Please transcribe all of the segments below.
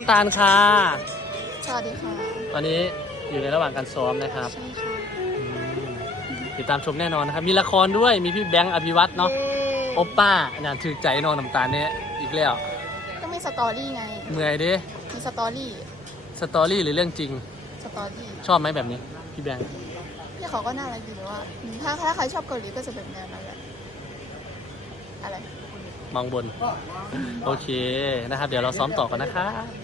ำตาลค่ะสวัสดีค่ะตอนนี้อยู่ในระหว่างการซ้อมนะครับใช่ค่ะติดตามชมแน่นอนนะครับมีละครด้วยมีพี่แบงค์อภิวัตเนาะโอปป้าเนี่ยถือใจน้องน้ำตาลเนี่ยอีกแล้วก็มีสตอรี่ไงเมื่อยดิมีสตอรี่หรือเรื่องจริงสตอรี่ชอบไหมแบบนี้พี่แบงค์พี่เขาก็น่ารักดีแต่ว่าถ้าใครชอบเกาหลีก็จะเป็นแนวนั้นแหละอะไรมองบนโอเคนะครับเดี๋ยวเราซ้อมต่อกันนะคะ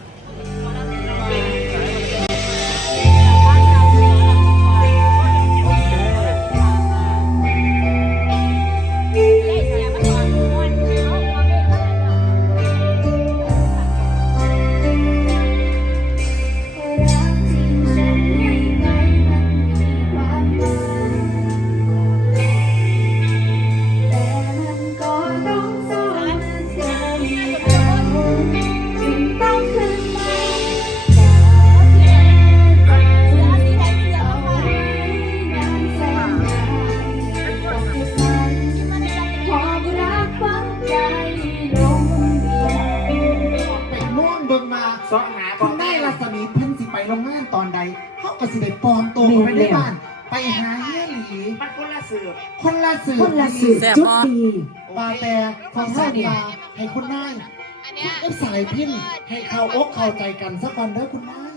คุณได้รัศมีเพิ่นสิไปโรงงานตอนใดเขาก็สิได้ปลอมตัวไปในบ้านไปหาเฮียหลีมันคนละสืบจุดดีปลาแต่ของเท่าเดียวให้คุณนายคุณสายพินให้เขาอกเข้าใจกันสักวันเด้อคุณนาย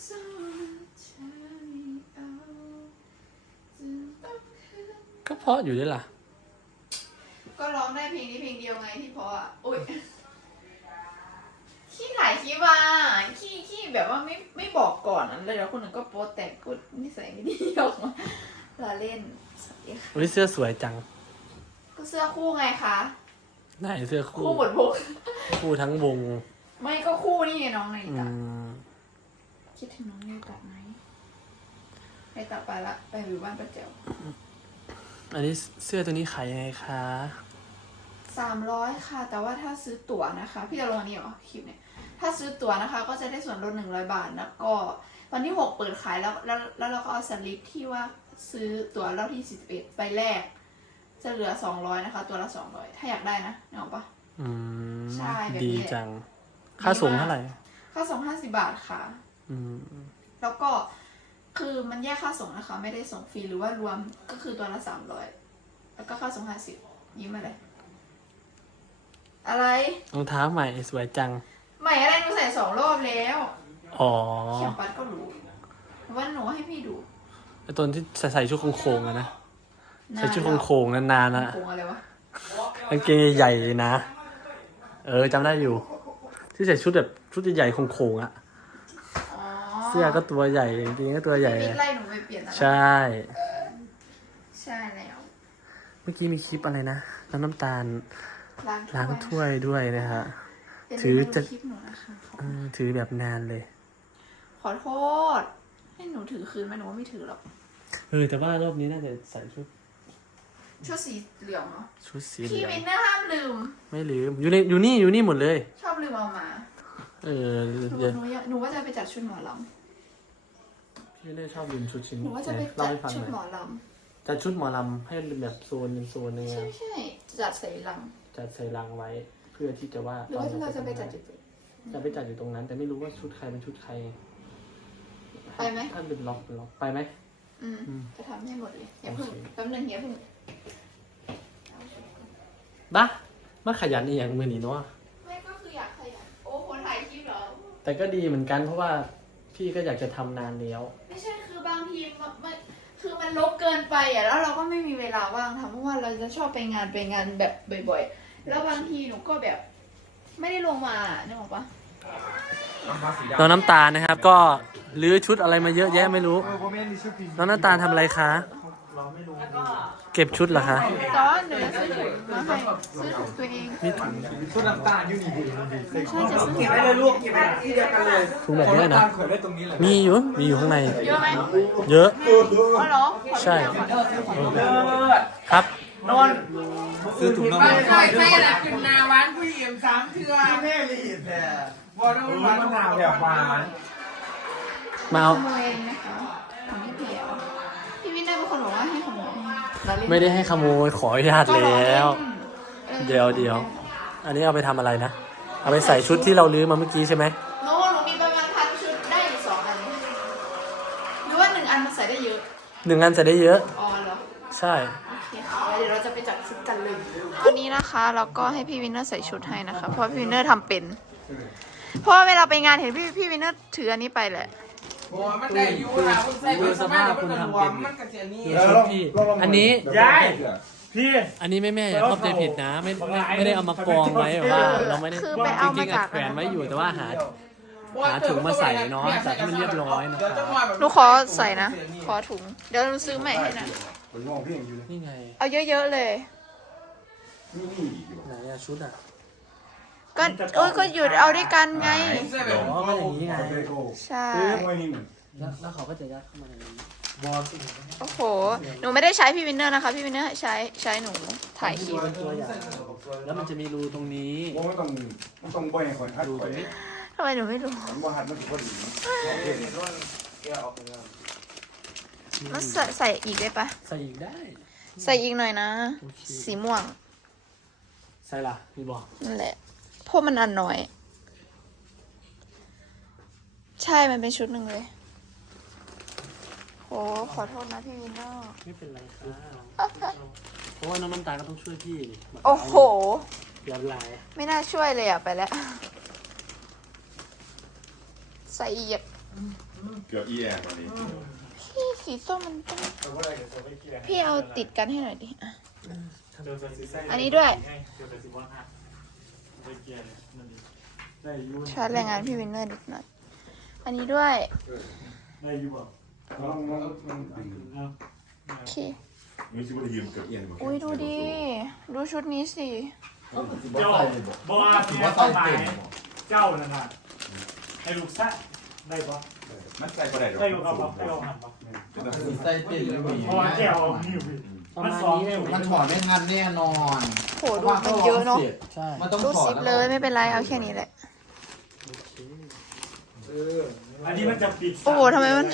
ก็เพราะอยู่ด้วยล่ะก็ร้องได้เพลงนี้เพลงเดียวไงที่เพราะอ่ะอุ้ยขี้ถ่ายคลิปว่าขี้แบบว่าไม่บอกก่อนอะไรแล้วคนหนึ่งก็โพสแต่กดนิสัยไม่ดีออกมาลาเล่นสวัสดีค่ะเสื้อสวยจังก็เสื้อคู่ไงคะได้เสื้อคู่หมดพกคู่ทั้งวงไม่ก็คู่นี่ไงน้องในตาคิดถึงน้องในตาไหมในตาไปละไปอยู่บ้านประเจ้าอันนี้เสื้อตัวนี้ขายยังไงคะ 300ค่ะแต่ว่าถ้าซื้อตั๋วนะคะพี่จะลงนี่เหรอคลิปเนี่ยถ้าซื้อตั๋วนะคะก็จะได้ส่วนลด100 บาทแล้วก็วันที่6เปิดขายแล้วเราก็เอาสลิปที่ว่าซื้อตั๋วรอบที่41ไปแลกจะเหลือ200นะคะตัวละ200ถ้าอยากได้นะนึกออกปะใช่แบบนี้ดีจังค่าส่งเท่าไหร่ค่าส่ง50 บาทค่ะแล้วก็คือมันแยกค่าส่งนะคะไม่ได้ส่งฟรีหรือว่ารวมก็คือตัวละ300แล้วก็ค่าส่ง50ยิ้มอะไรอะไรรองเท้าใหม่สวยจังใหม่อะไรหนูใส่2 รอบแล้วอ๋อเขียนปัดก็รู้ว่าหนูให้พี่ดูไอตอนที่ใส่ชุดโค้งๆอะนะใส่ชุดโค้งๆนานๆนะโค้งอะไรวะกางเกงใหญ่ๆนะจำได้อยู่ที่ใส่ชุดแบบชุดใหญ่ๆโค้งๆอะเสื้อก็ตัวใหญ่จริงๆก็ตัวใหญ่ไล่หนูไปเปลี่ยนใช่แล้วเมื่อกี้มีคลิปอะไรนะน้ำตาลล้างถ้วยด้วยนะฮะถือแบบนานเลยขอโทษให้หนูถือคืนไหมหนูว่าไม่ถือหรอกแต่ว่ารอบนี้น่าจะใส่ชุดสีเหลืองเนาะชุดสีเหลืองพี่วินเนอร์ห้ามลืมไม่ลืมอยู่นี่หมดเลยชอบลืมเอามาหนูว่าจะไปจัดชุดหมอลำพี่วินเนอร์ชอบลืมชุดชิ้นหนูว่าจะไปจัดชุดหมอลำจัดชุดหมอลำให้แบบโซนเป็นโซนนึงใช่จัดใส่ลังไว้เพื่อที่จะว่าหรือว่าเราจะไปจัดจุดอยู่ตรงนั้นแต่ไม่รู้ว่าชุดใครเป็นชุดใครไปไหมถ้าเป็นล็อกไปไหมจะทำให้หมดเลยอย่าเพิ่งแป๊บนึงอย่าเพิ่งบ้ามาขยันอย่างมือนี่เนาะไม่ก็คืออยากขยันโอ้คนถ่ายคลิปเหรอแต่ก็ดีเหมือนกันเพราะว่าพี่ก็อยากจะทำนานแล้วไม่ใช่คือบางทีคือมันลบเกินไปอ่ะแล้วเราก็ไม่มีเวลาว่างทำเพราะว่าเราจะชอบไปงานแบบบ่อยๆแล้วบางทีหนูก็แบบไม่ได้ลงมานึกออกปะน้องน้ำตาลนะครับก็ลื้อชุดอะไรมาเยอะแยะไม่รู้น้องน้ำตาลทำอะไรคะเก็บชุดเหรอคะแต่ว่าหนูจะซื้อถุงมาให้ซื้อถุงตัวเองมีถุงชุดน้ำตาลอยู่นี่ไม่ใช่จะซื้อเก็บไว้เลยลูกเก็บไว้ที่เดียวกันเลยถุงแบบนี้นะมีอยู่ข้างในเยอะไหมเยอะอ๋อเหรอใช่ครับนอนซื้อถุงน้ำมันใช่ละกินนาหวานผู้หญิง3 เทื่อแม่รีดแท้บอลต้องหวานต้องทำแบบหวานมาเอาขโมยเองนะคะของพี่เพียวพี่วินได้เป็นคนบอกว่าให้ขโมยไม่ได้ให้ขโมยขออนุญาตแล้วเดี๋ยวอันนี้เอาไปทำอะไรนะเอาไปใส่ชุดที่เราลื้อมาเมื่อกี้ใช่ไหมโน้หนูมีบนมันใส่ได้เยอะ 1 อันใส่ได้เยอะอ๋อเหรอใช่โอเคค่ะเดี๋ยวเราจะไปจัดชุดกันเลยวันนี้นะคะเราก็ให้พี่วินเนอร์ใส่ชุดให้นะคะ เพราะพี่วินเนอร์ทำเป็น เพราะว่าเวลาไปงานเห็นพี่วินเนอร์ถืออันนี้ไปแหละโอ้มันได้อยู่ล่ะมันใส่เป็นสมัยมันก็รวมมันก็เสียนี่ชุดพี่ อันนี้ยายพี่อันนี้แม่อย่าเข้าใจผิดนะ ไม่ได้เอามากองไว้แบบว่าเราไม่ได้คือไปเอามาจากจริงๆแขวนไว้อยู่แต่ว่าหาถุงมาใส่เนาะใส่ให้มันเรียบร้อยนะครับหนูขอใส่นะ ขอถุง เดี๋ยวหนูซื้อใหม่ให้นะนี่ไงเอาเยอะๆเลยไหนอะชุดอะก็โอ้ยก็หยุดเอาด้วยกันไงอ๋อก็อย่างนี้ไงใช่แล้วเขาก็จะยัดเข้ามาในนี้โอ้โห หนูไม่ได้ใช้พี่วินเนอร์นะคะ พี่วินเนอร์ใช้หนูถ่ายคลิปเป็นตัวอย่างแล้วมันจะมีรูตรงนี้ไม่ต้องบ่อยคนทัดรูไปตรงนี้ทำไมหนูไม่รู้ผมว่าหัดมันถือว่าดีแล้วใส่อีกได้ปะใส่อีกได้ใส่อีกหน่อยนะโอเคสีม่วงใส่ละพี่บอกนั่นแหละเพราะมันอันน้อย ใช่ มันเป็นชุดหนึ่งเลยโอ้ขอโทษนะพี่วินเนอร์ไม่เป็นไรค่ะเพราะว่าน้องน้ำตาลก็ต้องช่วยพี่นี่โอ้โหเรียบร้อยไม่น่าช่วยเลยอ่ะ ไปแล้ว ใส่อีกเกือบอีแอนวันนี้พี่สีส้มมันต้องพี่เอาติดกันให้หน่อยดิอ่ะ อันนี้ด้วย ชาร์จแรงงานพี่วินเนอร์นิดหน่อย อันนี้ด้วยลองโอเคมีชิบุตรยืมเกือบเอียนอุ้ยดูดิ ดูชุดนี้สิเจ้าบอสเนี่ยสมัยเจ้านั่นน่ะให้ลูกซะได้ปะมันใส่ประเดี๋ยวได้ลูกครับได้ลูกหันปะใส่ติดเลยเพราะว่าแก้วนี่อยู่มันสองนี่อยู่มันถอดไม่ทันแน่นอนโหดูมันเยอะเนาะใช่มันต้องรูดถอซิดปเลยไม่เป็นไร เอาแค่นี้แหละอันนี้มันจะปิดโอ้โหทำไมมัน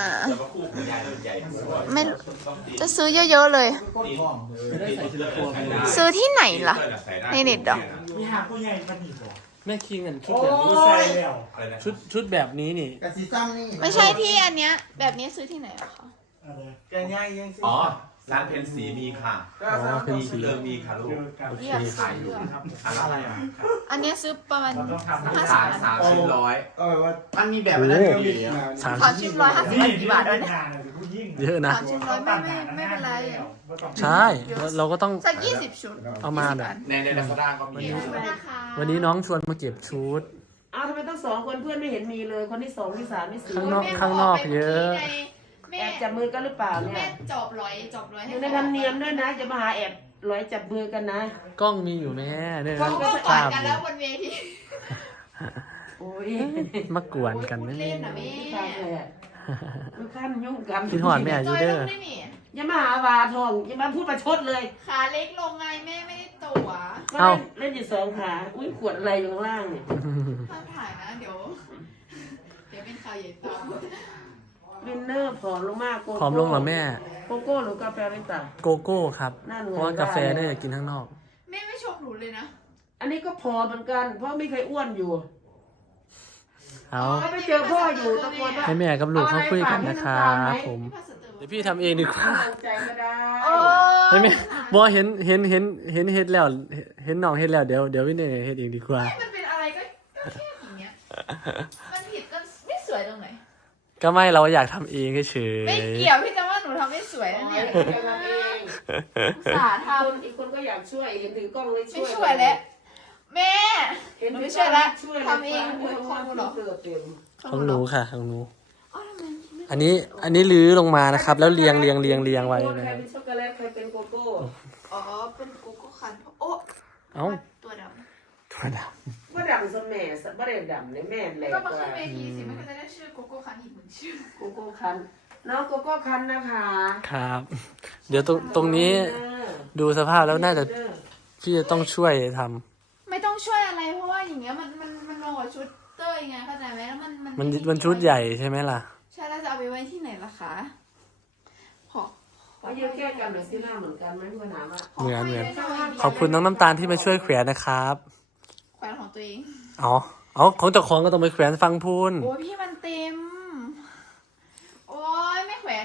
ไม่จะซื้อเยอะๆเลยไม่ได้ใส่ทีละตัวไปเลยซื้อที่ไหนล่ะ ในเน็ตเหรอมีหางผู้ใหญ่มันหนีบแม่คิงกันชุดแบบนี้ใส่แล้วชุดแบบนี้นี่กระสีซ้ำนี่ไม่ใช่ที่อันเนี้ย แบบนี้ซื้อที่ไหนอะคะแกง่ายยังสิอ๋อ ร้านเพนสีมีค่ะอ๋อเป็นสีเริ่มมีค่ะลูกโอเคเรียกซื้ออะอะไรอ่ะอันเนี้ยซื้อประมาณสามชิ้นร้อยมันมีแบบนั้นด้วยสามสามชิ้น150กี่บาทวะเนี่ยเยอะนะสามชิ้นร้อยไม่เป็นไรใช่เราก็ต้องสัก20 ชุดเอามาแบบในลาซาด้าก็มีนะคะวันนี้น้องชวนมาเก็บชุดอ้าวทำไมต้องสองคนเพื่อนไม่เห็นมีเลย คนที่สองที่สามที่สี่ข้างนอกเยอะแม่แอบจับมือกันหรือเปล่าเนี่แม่ยจอบร้อยอยู่ในธรรมเนียมด้วยนะจะมาหาแอบร้อยจับมือกันนะกล้องมีอยู่แม่เนี่ยเขาก็กอภาดพกันแล้วบนเวทีโอ้ยมากวนกันนะเล่นนะแม่ใช่เลยอะมันขั้นยุ่งกันคิดหอดแม่อจยูอยเด้ลองได้นี่อย่ามาหาวาทองอย่ามาพูดประชดเลยขาเล็กลงไงแม่ไม่ได้ตั๋วก็เล่นอยู่สองขาอุ้ยขวดอะไรอยู่ข้างล่างเนี่ยห้ามถ่ายนะเดี๋ยวเป็นข่าวใหญ่โตวินเนอร์ผอมลงมากโกโก้พร้อมลงเหรอแม่โกโก้หรือกาแฟไม่ต่างโกโก้ครับนั่นไงเพราะว่ากาแฟเนี่ยกินข้างนอกแม่ไม่ชมหนูเลยนะอันนี้ก็ผอมเหมือนกัน เพราะไม่เคยอ้วนอยู่เอาก็ไปเจอพ่ออยู่ตะโกนว่าให้แม่กับลูกเขาคุยกันนะครับผมพี่พาสเตอร์เดี๋ยวพี่ทำเองดีกว่าตั้งใจก็ได้โอ้ให้แม่บอเห็นเฮ็ดแล้วเห็นน้องเฮ็ดแล้วเดี๋ยวพี่เนี่ยเฮ็ดเองดีกว่ามันเป็นอะไรก็แค่อย่างเงี้ยมันผิดก็ไม่สวยตรงไหนก็ไม่เราอยากทำเองเฉยไม่เกี่ยวพี่จะว่าหนูทำไม่สวยนะเนี่ยจะทำเองสาทอีกคนก็อยากช่วยเห็นถือกล้องเลยำช่ไม่วยช่วยแล้วแม่เห็นหนูถืไม่อช่วยแล้วช่วยทำเองคนของหนูเหรอเกิดเต็มของหนูค่ะของหนูอ๋อทำไมไม่อันนี้ลื้อลงมานะครับ แล้วเรียงไว้ใครนะคเป็รับนช็อกโกแลตใครเป็นโกโก้อ๋อเป็นโกโก้คันโอ้เอ้าตัวดตัวดว่าดำสมัยสบ่ได้ดำเลยแม่นแรำงก็กมาว่าขึ้นเวทีสิมันก็จะได้ชื่อโกโก้คันอีกหนึ่งชื่อโกโก้คันน้องโกโก้คันนะคะำครับ เดี๋ยวตรงนี้ดูสภาพแล้วน่าจะพี่จะต้องช่วยทำไม่ต้องช่วยอะไรเพราะว่าอย่างเงี้ยมันลงกับชุดเต้ยไงเข้าใจไหมแล้วมันชุดใหญ่ใช่ไหมล่ะใช่แล้วจะเอาไปไว้ที่ไหนล่ะคะขอเขาเยอะแค่กันหรือที่หน้าเหมือนกันไหมคุณถามอ่ะเหมือนขอบคุณน้องน้ำตาลที่มาช่วยแขวนนะครับแขวนของตัวเองเอาของเจ้าของก็ต้องไปแขวนฟังพูนโอ้ยพี่มันเต็ม โอ้ยไม่แขวน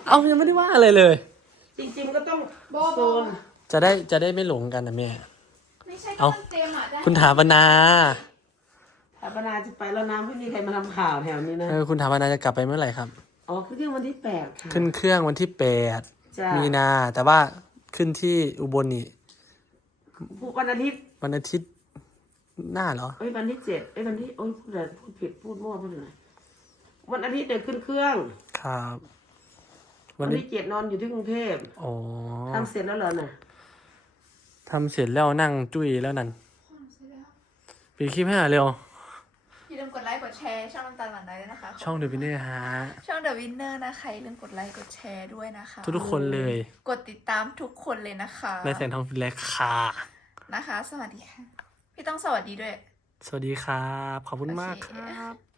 เอายังไม่ได้ว่าอะไรเลยจริงๆก็ต้องโบโซนจะได้ไม่หลงกันนะแม่ไม่ใช่เอาก็มันเต็มอ่ะได้คุณถาปนาถาปนาจะไปแล้วนะไม่มีใครมาทำข่าวแถวนี้นะคุณถาปนาจะกลับไปเมื่อไหร่ครับอ๋อคือเที่ยงวันที่8ค่ะขึ้นเครื่องวันที่จ้ะ 8 มีนา แต่ว่าขึ้นที่อุบลนี่วันอาทิตย์วันอาทิตย์หน้าเหรอวันที่7วันที่โอ้ยพูดผิดพูดมั่วพูดอะไรวันอาทิตย์เดี๋ยวขึ้นเครื่องครับวันที่7นอนอยู่ที่กรุงเทพอ๋อทำเสร็จแล้วเหรอน่ะทำเสร็จแล้วนั่งจุ้ยแล้วนั่นปิดคลิปให้หน่อยเร็วอย่าลืมกดไลค์กดแชร์ช่องน้ำตาลหวานน้อยด้วยนะคะช่องเดอะวินเนอร์ฮะช่อง The Winner นะคะอย่าลืมกดไลค์กดแชร์ด้วยนะคะทุกคนเลยกดติดตามทุกคนเลยนะคะในแสงทองฟิลแลกค่ะนะคะ สวัสดีค่ะ พี่ต้องสวัสดีด้วยสวัสดีครับ ขอบคุณมากโอเคครับ